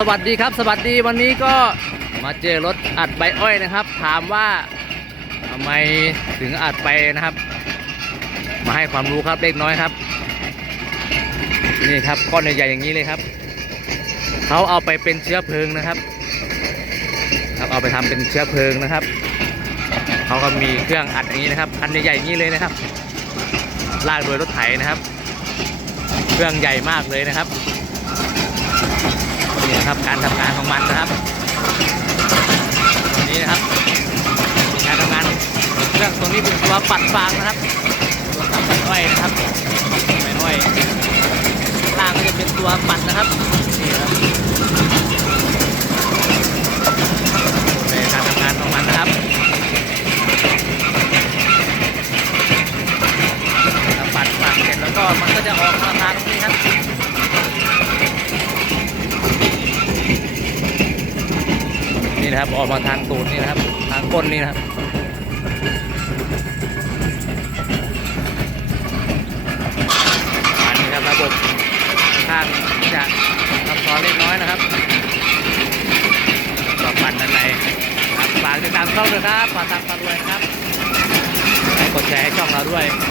สวัสดีครับ สวัสดีวันนี้ก็มาเจอรถอัดใบอ้อยนะครับ ถามว่าทำไมถึงอัดไปนะครับ มาให้ความรู้ครับเล็กน้อยครับ นี่ครับก้อนใหญ่ๆอย่างนี้เลยครับเขาเอาไปเป็นเชื้อเพลิงนะครับครับเอาไปทำเป็นเชื้อเพลิงนะครับเขาก็มีเครื่องอัดอย่างนี้นะครับคันใหญ่ๆอย่างนี้เลยนะครับลากโดยรถไถนะครับ เครื่องใหญ่มากเลยนะครับ นะครับ การทำงานของมันนะครับตัวนี้นะครับการทำงานเครื่องตัวนี้เป็นตัวปัดฟางนะครับตัวตับใบอ้อยนะครับใบอ้อยล่างก็จะเป็นตัวปัดนะครับนี่ครับในการทำงานของมันนะครับปัดปัดเสร็จแล้วก็มันก็จะออกมาทางนี้ครับ นะครับ ออกมาทางตูดนี่นะครับ ทางก้นนี่นะครับอันนี้ครับระบบข้างจะซับซ้อนเล็กน้อยนะครับก็ปั่นด้านในครับฝากติดตามช่องด้วยครับฝากตามฝากด้วยนะครับกดแชร์ให้ช่องเราด้วย